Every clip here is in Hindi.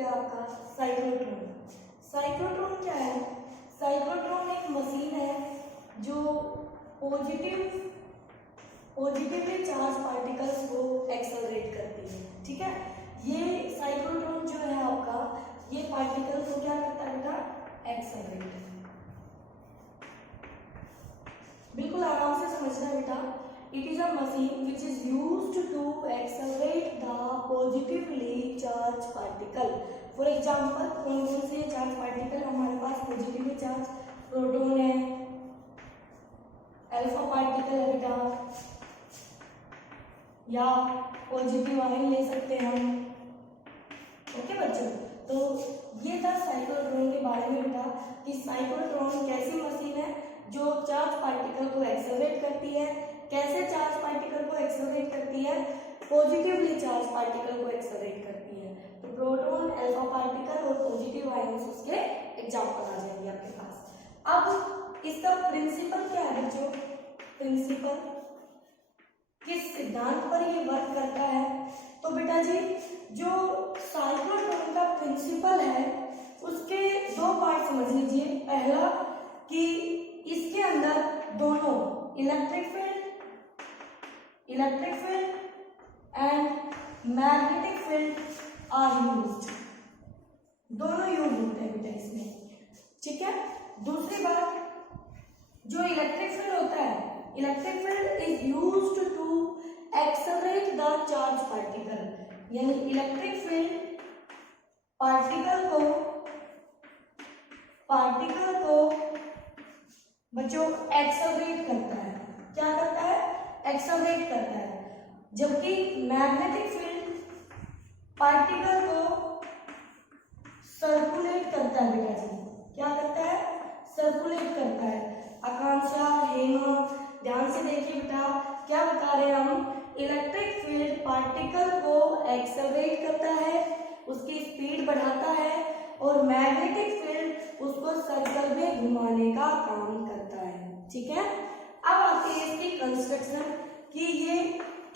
गया आपका साइक्लोट्रॉन। साइक्लोट्रॉन क्या है? साइक्लोट्रॉन एक मशीन है जो पॉजिटिवली चार्ज पार्टिकल्स को एक्सेलरेट करती है। ठीक है, ये साइक्लोट्रॉन जो है आपका, ये पार्टिकल को क्या करता है बेटा? एक्सेलरेट। बिल्कुल आराम से समझना बेटा। It is a machine which is used to accelerate the positively charged particle. For example, कौन कौन से चार्ज पार्टिकल हमारे पास पॉजिटिवली चार्ज? प्रोटॉन है, अल्फा पार्टिकल है बेटा, या पॉजिटिव आयन ले सकते हैं हम। ओके बच्चों, तो ये था साइक्लोट्रॉन के बारे में बेटा कि साइक्लोट्रॉन कैसी मशीन है जो चार्ज पार्टिकल को एक्सेलरेट करती है। कैसे चार्ज पार्टिकल को एक्सेलरेट करती है? पॉजिटिवली चार्ज पार्टिकल को एक्सेलरेट करती है। तो प्रोटॉन, अल्फा पार्टिकल और पॉजिटिव आयंस उसके एग्जांपल आ जाएंगे आपके पास। अब इसका प्रिंसिपल क्या है बच्चों? प्रिंसिपल किस सिद्धांत पर ये वर्क करता है? तो बेटा जी, जो साइक्लोट्रॉन का प्रिंसिपल है उसके दो पार्ट समझ लीजिए। पहला कि इसके अंदर दोनों electric field and magnetic field are used, दोनों यूज होते हैं बेटा इसमें। ठीक है, दूसरी बात, जो इलेक्ट्रिक फील्ड होता है, electric field is used to accelerate the charge particle. यानी इलेक्ट्रिक फील्ड पार्टिकल को बच्चों एक्सेलरेट करता है। क्या करता है? एक्सेलरेट करता है। जबकि मैग्नेटिक फील्ड पार्टिकल को सर्कुलेट करता है बेटा जी। क्या करता है? सर्कुलेट करता है। आकांक्षा, हेमा, ध्यान से देखिए बेटा, क्या बता रहे हैं हम? इलेक्ट्रिक फील्ड पार्टिकल को एक्सेलरेट करता है, उसकी स्पीड बढ़ाता है, और मैग्नेटिक फील्ड उसको सर्कल में घुमाने का काम करता है। ठीक है, अब आती है इसकी कंस्ट्रक्शन कि ये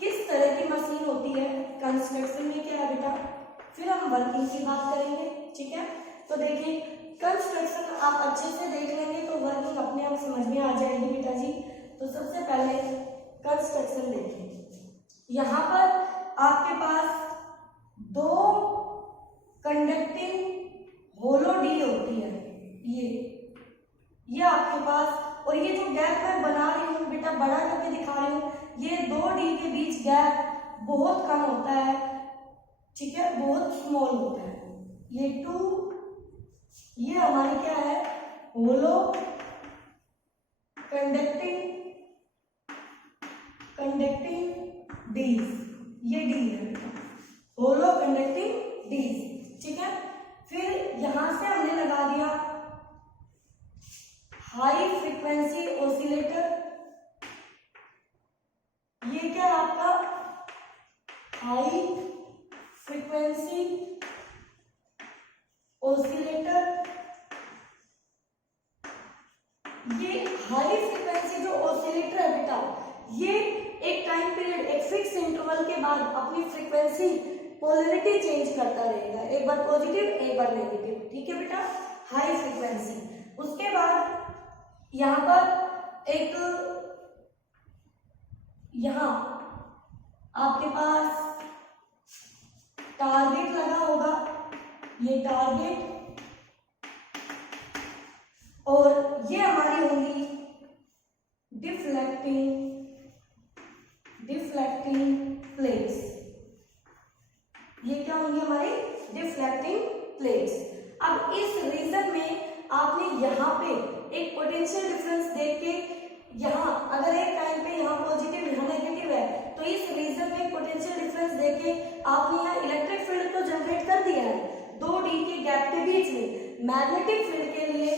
किस तरह की मशीन होती है। कंस्ट्रक्शन में क्या है बेटा, फिर हम वर्किंग की बात करेंगे। ठीक है, तो देखिए कंस्ट्रक्शन आप अच्छे से देख लेंगे तो वर्किंग अपने आप समझ में आ जाएगी बेटा जी। तो सबसे पहले कंस्ट्रक्शन देखिए, यहाँ पर आपके पास दो कंडक्टिंग होलो डी होती है, ये आपके पास, और ये जो गैप मैं बना रही हूँ बेटा, बड़ा करके दिखा रही हूँ, ये दो डी के बीच गैप बहुत कम होता है। ठीक है, बहुत स्मॉल होता है। ये टू, ये हमारी क्या है? होलो कंडक्टिंग डीज, ये डी है होलो कंडक्टिंग डीज। ठीक है, फिर यहां से हमने लगा दिया हाई फ्रीक्वेंसी ऑसिलेटर। ये क्या है आपका? High frequency oscillator. ये हाई फ्रीक्वेंसी जो ऑसिलेटर है बेटा, ये एक टाइम पीरियड, एक फिक्स इंटरवल के बाद अपनी फ्रीक्वेंसी पोलैरिटी चेंज करता रहेगा, एक बार पॉजिटिव एक बार नेगेटिव। ठीक है बेटा, हाई फ्रीक्वेंसी। उसके बाद यहाँ पर एक, यहाँ आपके पास टारगेट लगा होगा, ये टारगेट, और ये हमारी होंगी डिफ्लेक्टिंग प्लेट्स। ये क्या होंगी? हमारी डिफ्लेक्टिंग प्लेट्स। अब इस रीजन में आपने यहाँ पे एक पोटेंशियल डिफरेंस देख के, यहाँ अगर एक टाइम पे यहाँ पॉजिटिव यहाँ नेगेटिव है, तो इस रीजन में पोटेंशियल डिफरेंस देख के आपने यहाँ इलेक्ट्रिक फील्ड तो जनरेट कर दिया है दो डी के गैप के बीच में। मैग्नेटिक फील्ड के लिए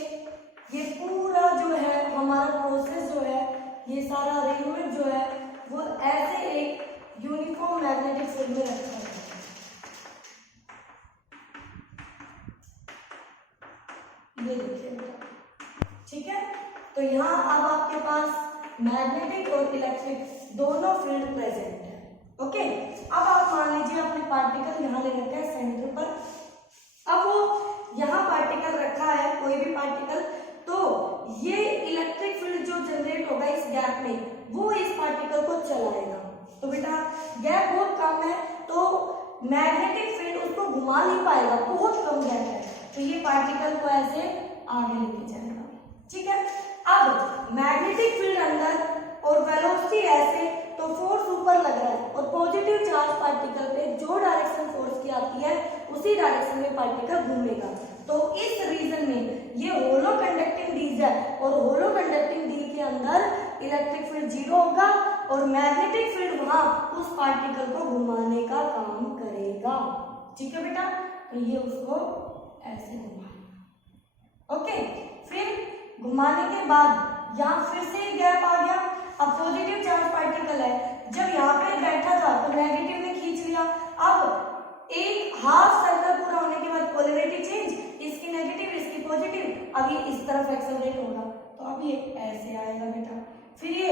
ये पूरा जो है हमारा प्रोसेस जो है, ये सारा अरेंजमेंट जो है वो ऐसे एक यूनिफॉर्म मैग्नेटिक फील्ड में रखा है। ये देखिए, ठीक है, तो यहाँ अब आपके पास मैग्नेटिक और इलेक्ट्रिक दोनों फील्ड प्रेजेंट है। ओके, अब आप मान लीजिए अपने पार्टिकल यहाँ ले रखा है सेंटर पर। लोकेट होगा इस गैप में, वो इस पार्टिकल को चलाएगा। तो बेटा गैप बहुत कम है तो मैग्नेटिक फील्ड उसको घुमा नहीं पाएगा, बहुत कम गैप है, तो ये पार्टिकल को ऐसे आगे लेके जाएगा। ठीक है, अब मैग्नेटिक फील्ड अंदर और वेलोसिटी ऐसे, तो फोर्स ऊपर लग रहा है और पॉजिटिव चार्ज पार्टिकल पे जो डायरेक्शन फोर्स की आती है उसी डायरेक्शन में पार्टिकल घूमेगा। तो इस रीजन में ये होलो कंडक्टिंग डीज है और होलो कंडक्टिंग डी के अंदर इलेक्ट्रिक फील्ड 0 होगा और मैग्नेटिक फील्ड वहां उस पार्टिकल को घुमाने का काम करेगा। ठीक है बेटा, तो ये उसको ऐसे घुमाएगा। ओके, फिर घुमाने के बाद यहाँ फिर से गैप आ गया। अब पॉजिटिव चार्ज पार्टिकल है, जब यहाँ पे बैठा था तो नेगेटिव ने खींच लिया। अब एक हाफ सर्कल पूरा होने के बाद पोलैरिटी चेंज, इसकी नेगेटिव इसकी पॉजिटिव, अब ये इस तरफ एक्सेलरेट होगा, तो अब ये ऐसे आएगा बेटा, फिर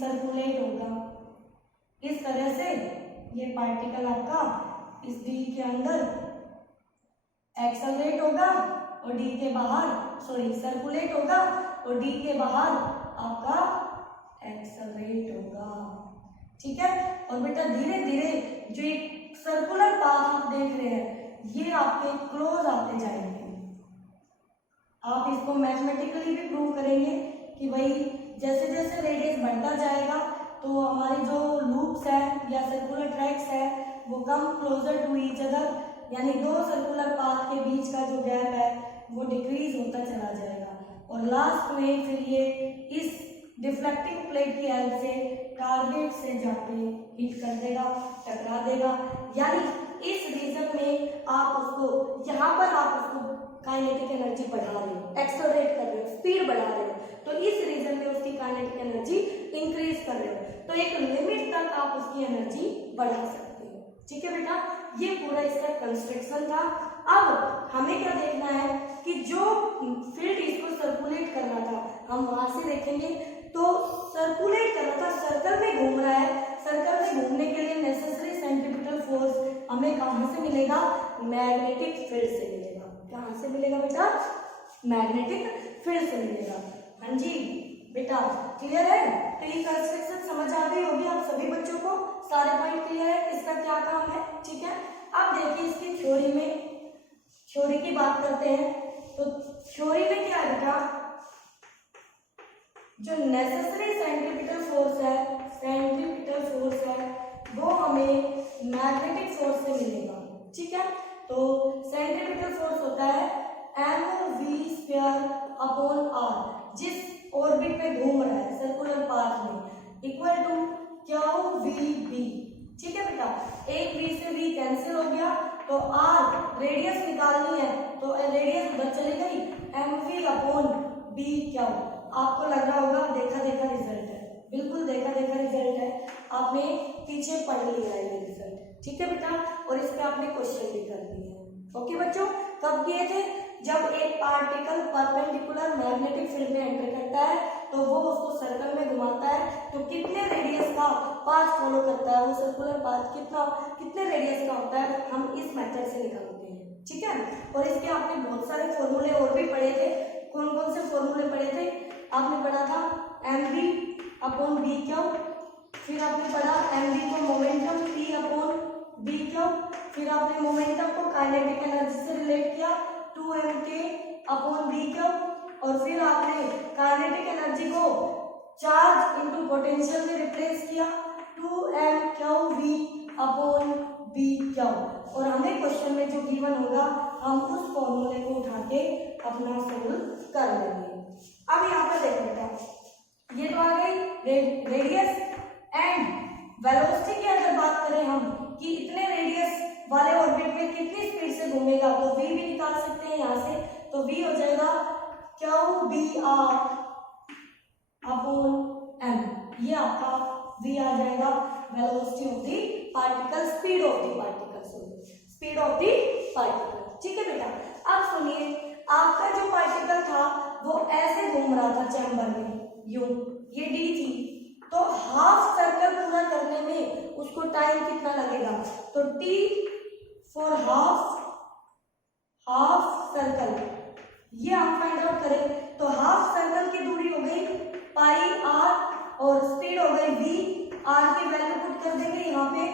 सर्कुलेट होगा इस तरह से। ये पार्टिकल आपका इस डी के अंदर एक्सेलरेट होगा और डी के बाहर, सॉरी सर्कुलेट होगा और डी के बाहर आपका एक्सेलरेट होगा। ठीक है, और बेटा धीरे धीरे जो एक सर्कुलर पाथ आप देख रहे हैं ये आपके क्लोज आते जाएंगे। आप इसको मैथमेटिकली भी प्रूव करेंगे कि भाई जैसे जैसे रेडियस बढ़ता जाएगा तो हमारी जो लूप्स है या सर्कुलर ट्रैक्स है वो come closer to each other, यानी दो सर्कुलर पाथ के बीच का जो गैप है वो डिक्रीज होता चला जाएगा और लास्ट में फिर ये इस डिफ्लेक्टिंग प्लेट की हेल्प से टारगेट से जाके हिट कर देगा, टकरा देगा। यानी इस रीजन में आप उसको, यहाँ पर आप उसको काइनेटिक एनर्जी बढ़ा रहे हो, एक्सेलरेट कर रहे हो, स्पीड बढ़ा रहे हो, तो इस रीजन में उसकी काइनेटिक एनर्जी इंक्रीज कर रहे हो, तो एक लिमिट तक आप उसकी एनर्जी बढ़ा सकते हो। ठीक है बेटा, ये पूरा इसका कंस्ट्रक्शन था। अब हमें क्या देखना है कि जो फील्ड इसको सर्कुलेट कर रहा था हम वहां से देखेंगे, तो सर्कुलेट कर रहा था, सर्कल में घूम रहा है, सर्कल में घूमने के लिए नेसेसरी सेंट्रीपिटल फोर्स हमें कहां से मिलेगा, मैग्नेटिक फील्ड से मिलेगा। कहां से मिलेगा बेटा, मैग्नेटिक फील्ड से मिलेगा। हाँ जी बेटा, क्लियर है? तो ये कंस्ट्रक्शन समझ आ गई होगी आप सभी बच्चों को, सारे पॉइंट क्लियर है, इसका क्या काम है। ठीक है, अब देखिए इसकी थ्योरी में, थ्योरी की बात करते हैं, तो थ्योरी में क्या है बेटा, जो नेसेसरी सेंट्रीपिटल फोर्स है, सेंट्रीपिटल फोर्स है वो हमें मैग्नेटिक फोर्स से मिलेगा। ठीक है, तो सेंट्रीपिटल फोर्स होता है mv²/r, जिस ऑर्बिट पे घूम रहा है सर्कुलर पाथ में, इक्वल टू qvb। ठीक है बेटा, एक v से v कैंसिल हो गया, तो r रेडियस निकालनी है, तो रेडियस उधर चली गई, mv/b। आपको लग रहा होगा देखा देखा रिजल्ट है, बिल्कुल देखा देखा रिजल्ट है, आपने पीछे पढ़ लिया है ये रिजल्ट। ठीक है बेटा, और इस पे आपने क्वेश्चन भी कर दिए हैं। ओके बच्चों, कब किए थे, जब एक पार्टिकल परपेंडिकुलर मैग्नेटिक फील्ड में एंटर करता है तो वो उसको सर्कल में घुमाता है, तो कितने रेडियस का पाथ फॉलो करता है, वो सर्कुलर पाथ कितने रेडियस का होता है, हम इस मेथड से निकालते हैं। ठीक है, और इसके आपने बहुत सारे फॉर्मूले और भी पढ़े थे। कौन कौन से फॉर्मूले पढ़े थे, आपने पढ़ा था mv/b², फिर आपने पढ़ा mv को मोमेंटम p/b², फिर आपने मोमेंटम को काइनेटिक एनर्जी से रिलेट किया 2mk/b², और फिर आपने काइनेटिक एनर्जी को चार्ज इनटू पोटेंशियल में रिप्लेस किया 2mqv/b², और हमें क्वेश्चन में जो गिवन होगा हम उस फॉर्मूले को उठा के अपना सोल्व कर लेंगे। अब यहाँ पर देखो बेटा, ये तो आ गई रेडियस एंड वेलोसिटी की। अगर बात करें हम कि इतने रेडियस वाले ऑर्बिट में कितनी स्पीड से घूमेगा, तो v भी निकाल सकते हैं यहाँ से, तो v हो जाएगा qbr/m, ये आपका v आ जाएगा, velocity of the particle, speed of the particle, speed of the particle. ठीक है बेटा, अब सुनिए, आपका जो पार्टिकल था वो ऐसे घूम रहा था चैम्बर में, यूं, ये डी थी, तो हाफ सर्कल पूरा करने में उसको टाइम कितना लगेगा, तो t फॉर हाफ सर्कल, ये हम फाइंड आउट करें, तो हाफ सर्कल की दूरी हो गई पाई आर और स्पीड हो गई v, आर की वैल्यू पुट कर देंगे यहाँ पे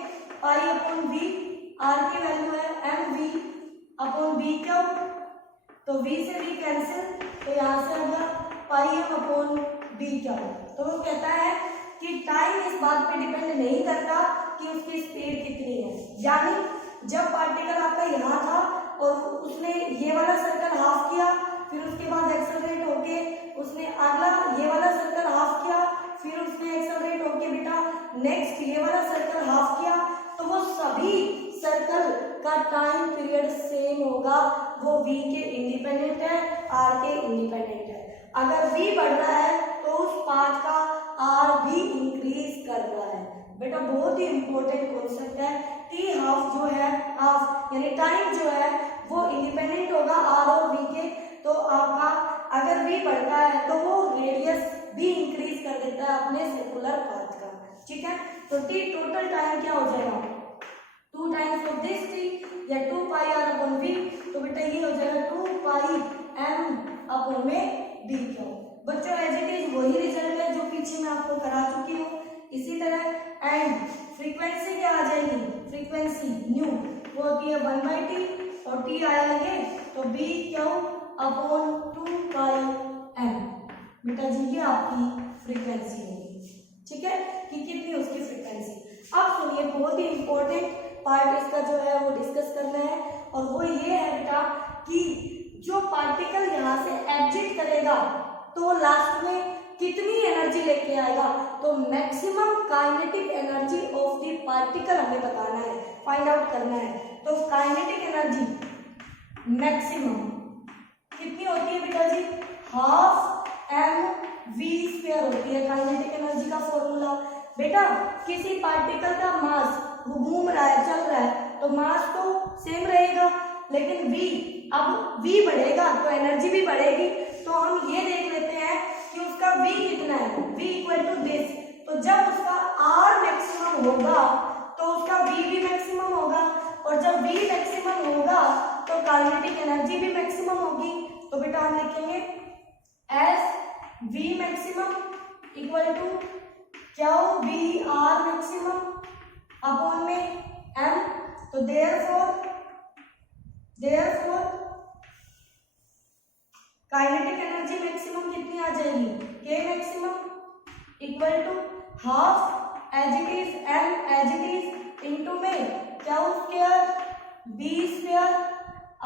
पाई अपॉन v, आर की वैल्यू है एम वी अपॉन v क्यों, तो v से v कैंसिल, तो यहाँ से आ गया पाई एम अपॉन v क्यों। तो वो कहता है कि टाइम इस बात पे डिपेंड नहीं करता कि उसकी स्पीड कितनी है, यानी जब पार्टिकल आपका यहाँ था और उसने ये वाला सर्कल हाफ किया, फिर उसके बाद एक्सेलरेट होके उसने अगला ये वाला सर्कल हाफ किया, फिर उसने एक्सेलरेट होके बेटा नेक्स्ट ये वाला सर्कल हाफ किया, तो वो सभी सर्कल का टाइम पीरियड सेम होगा, वो v के इंडिपेंडेंट है, r के इंडिपेंडेंट है। अगर v बढ़ रहा है तो उस पाथ का r भी इंक्रीज कर रहा है। बेटा बहुत ही इंपॉर्टेंट कॉन्सेप्ट है। टी हाफ जो है, हाफ यानी टाइम जो है वो इंडिपेंडेंट होगा r और v के, तो आपका अगर v बढ़ता है तो वो रेडियस भी इंक्रीज कर देता है अपने सर्कुलर पाथ का, ठीक है। तो t टोटल टाइम क्या हो जाएगा, 2 टाइम्स ऑफ दिस t या 2 पाई r अपॉन v, तो बेटा ये हो जाएगा 2 पाई m अपॉन में v क्यों। बच्चों एज इट इज वही रिजल्ट है जो पीछे मैं आपको करा चुकी हूँ। इसी तरह एंड फ्रीक्वेंसी क्या आ जाएगी, फ्रीक्वेंसी न्यू वो होती है 1/t और t आएंगे तो v क्यों अपॉन 2 पाई m। बेटा जी ये आपकी फ्रीक्वेंसी होगी, ठीक है, कि कितनी उसकी फ्रीक्वेंसी। अब सुनिए बहुत ही इंपॉर्टेंट पार्ट इसका जो है वो डिस्कस करना है, और वो ये है बेटा कि जो पार्टिकल यहाँ से एग्जिट करेगा तो लास्ट में कितनी एनर्जी लेके आएगा, तो maximum kinetic energy of the particle हमें बताना है, फाइंड आउट करना है। तो काइनेटिक एनर्जी मैक्सिमम कितनी होती है बेटा जी, हाफ एम वी स्क्वायर होती है काइनेटिक एनर्जी का फॉर्मूला। बेटा किसी पार्टिकल का मास वो घूम रहा है, चल रहा है, तो मास तो सेम रहेगा, लेकिन v अब v बढ़ेगा तो एनर्जी भी बढ़ेगी। तो हम ये देख लेते हैं कि उसका v कितना है, v इक्वल टू दिस। तो जब उसका r मैक्सिमम होगा तो उसका v भी मैक्सिमम होगा, और जब v मैक्सिमम होगा तो काइनेटिक एनर्जी भी मैक्सिमम होगी। तो बेटा हम लिखेंगे as v maximum equal to क्या हो, v r मैक्सिमम अपॉन में m। तो देयरफॉर काइनेटिक एनर्जी मैक्सिमम कितनी आ जाएगी, k maximum equal to half as it is m as it is into में क्या square b square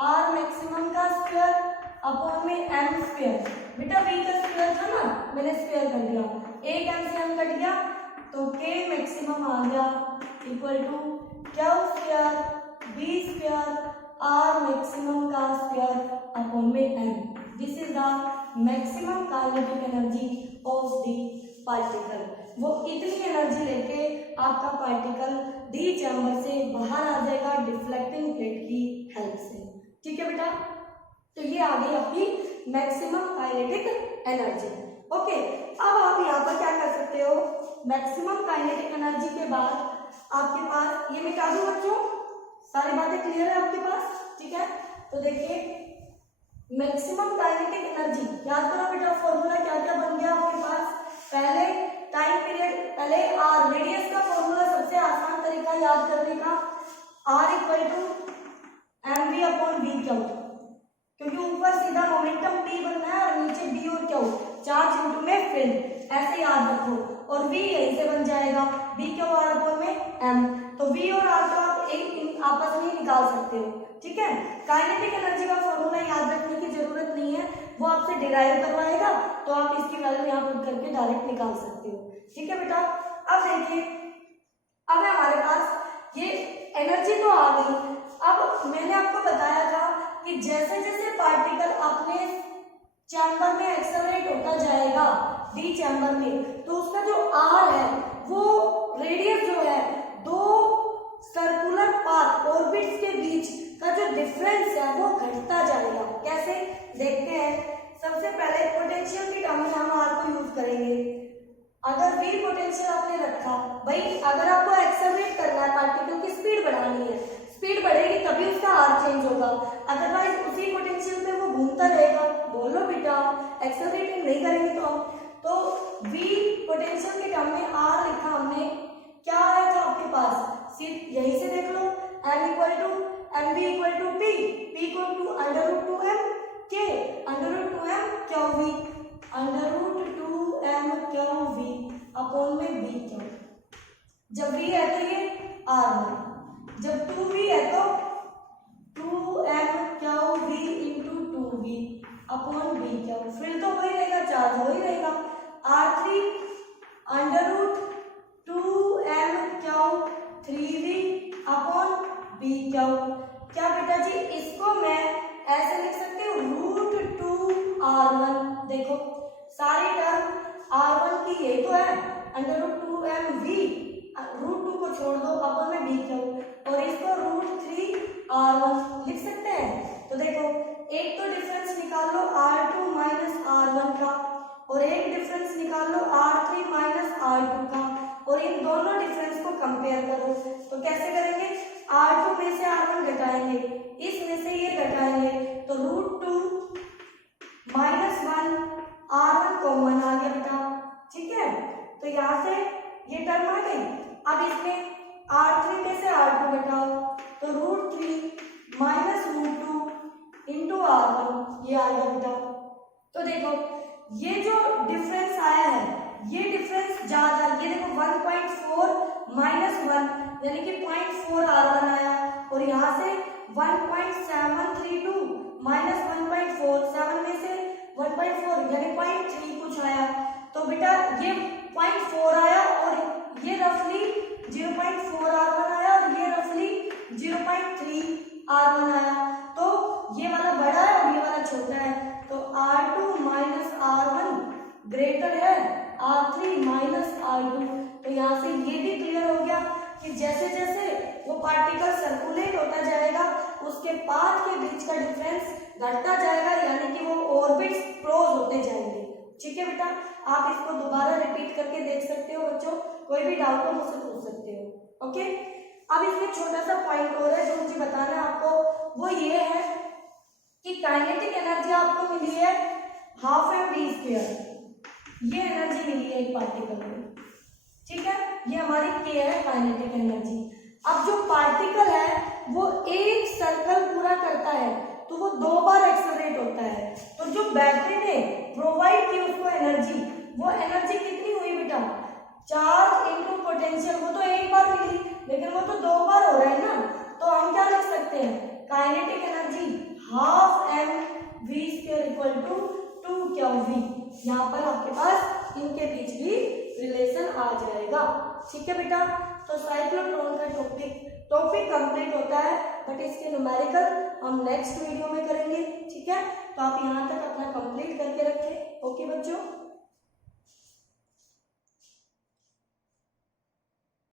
r maximum का स्क्वायर अपॉन में m स्क्वायर। बेटा v का स्क्वायर था ना, मैंने स्क्वायर कर दिया, एक m से m कट गया, तो k मैक्सिमम आ गया इक्वल टू क्या square b square r maximum का स्क्वायर अपॉन में m। This is the maximum kinetic energy of the particle. वो इतनी एनर्जी लेके आपका पार्टिकल डी चैम्बर से बाहर आ जाएगा डिफ्लेक्टिंग प्लेट की हेल्प से, ठीक है बेटा। तो ये आ गई आपकी मैक्सिमम काइनेटिक एनर्जी। ओके, अब आप यहाँ पर क्या कर सकते हो, मैक्सिमम काइनेटिक एनर्जी के बाद आपके पास ये मिटा दूं बच्चों, सारी बातें क्लियर है आपके पास, ठीक है। तो देखिए मैक्सिमम काइनेटिक एनर्जी याद करो बेटा, फॉर्मूला क्या क्या बन गया आपके पास, पहले टाइम पीरियड, पहले आर रेडियस का फॉर्मूला सबसे आसान तरीका याद करने का, R equal to M V upon V Q, क्योंकि ऊपर सीधा मोमेंटम टी बनना है और नीचे डी और क्यू चार्ज इनटू में फिल्म, ऐसे याद रखो, और v यहीं से बन जाएगा v क्यू आर अपॉन में m। तो v और r तो आप एक आपस में ही निकाल सकते हो, ठीक है। काइनेटिक एनर्जी का फॉर्मूला याद रखने की जरूरत नहीं है, वो आपसे डिराइव करवाएगा, तो आप इसकी वैल्यू यहाँ पुट करके डायरेक्ट निकाल सकते हो, ठीक है बेटा। अब देखिए, अब हमारे पास ये एनर्जी तो आ गई। अब मैंने आपको बताया था कि जैसे जैसे पार्टिकल अपने चैम्बर में एक्सेलरेट होता जाएगा डी चैम्बर में, तो उसका जो आर है वो रेडियस जो है दो सर्कुलर पाथ ऑर्बिट्स के बीच का जो डिफरेंस है वो घटता जाएगा। कैसे देखते हैं, सबसे पहले पोटेंशियल की टर्म में हम आर को यूज करेंगे। अगर v पोटेंशियल आपने रखा, भाई अगर आपको एक्सेलरेट करना है, पार्टिकल की स्पीड बढ़ानी है, स्पीड बढ़ेगी तभी उसका आर चेंज होगा, अदरवाइज उसी पोटेंशियल पे वो घूमता रहेगा। बोलो बेटा, एक्सेलरेट नहीं करेंगे तो सिर्फ यहीं से देख लो, m equal to M B equal to P, P equal to under root 2m के under root 2m Q V, under root 2m Q V upon में बी क्यू। जब v है तो ये r1, जब 2v है तो 2m Q V into 2v upon B Q. फिर तो वही रहेगा, चार्ज वही रहेगा, r3 under root 2m Q 3v upon B Q. क्या बेटा जी, इसको मैं ऐसे लिख सकती हूँ रूट 2r1। देखो सारी टर्म r1 की यही तो है, अंडर रूट 2mv, रूट 2 को छोड़ दो अपॉन में बी क्यू, और इसको रूट 3r1 लिख सकते हैं। तो देखो एक तो डिफरेंस निकाल लो r2 माइनस r1 का, और एक डिफरेंस निकाल लो r3 माइनस r2 का, और इन दोनों डिफरेंस को कंपेयर करो। तो कैसे करेंगे, r2 में से r1 घटाएंगे, इसमें से ये घटाएंगे, तो रूट 2 माइनस 1 r1 कॉमन आ गया बेटा, ठीक है। तो यहाँ से ये टर्म आ गई। अब इसमें r3 में से r2 घटाओ, तो root 3 minus root 2 into r1 ये आ गया बेटा। तो देखो ये जो डिफरेंस आया है, ये डिफरेंस ज्यादा, ये देखो 1.4 माइनस 1 यानी कि 0.4 r1 आया, और यहाँ से 1.732 माइनस 1.4, 7 में से 1.4 यानी 0.3 कुछ आया। तो बेटा ये 0.4 आया, और ये रफली 0.4 r1 आया, और ये रफली 0.3 r1 आया। तो ये वाला बड़ा है और ये वाला छोटा है, तो r2 माइनस r1 ग्रेटर है r3 माइनस r2। तो यहाँ से ये भी क्लियर हो गया कि जैसे जैसे वो पार्टिकल सर्कुलेट होता जाएगा उसके पाथ के बीच का डिफरेंस घटता जाएगा, यानी कि वो ऑर्बिट्स क्लोज होते जाएंगे। ठीक है बेटा, आप इसको दोबारा रिपीट करके देख सकते हो बच्चों, कोई भी डाउट हो मुझसे पूछ सकते हो। ओके, अब इसमें छोटा सा पॉइंट और है जो मुझे बताना है आपको, वो ये है कि काइनेटिक एनर्जी आपको मिली है हाफ एम वी स्क्वायर, ये एनर्जी मिली है एक पार्टिकल में, ठीक है, ये हमारी के है काइनेटिक एनर्जी। अब जो पार्टिकल है वो एक सर्कल पूरा करता है तो वो 2 बार एक्सेलरेट होता है, तो जो बैटरी ने प्रोवाइड की उसको एनर्जी, वो एनर्जी कितनी हुई बेटा, चार्ज इनटू पोटेंशियल, वो तो एक बार मिली लेकिन वो तो 2 बार हो रहा है ना। तो हम क्या लिख सकते हैं, kinetic energy half M V square equal to 2 Q V. यहाँ पर आपके पास इनके बीच भी रिलेशन आ जाएगा। ठीक है बेटा, तो साइक्लोट्रॉन का टॉपिक कंप्लीट होता है, बट इसके न्यूमेरिकल हम नेक्स्ट वीडियो में करेंगे। ठीक है, तो आप यहाँ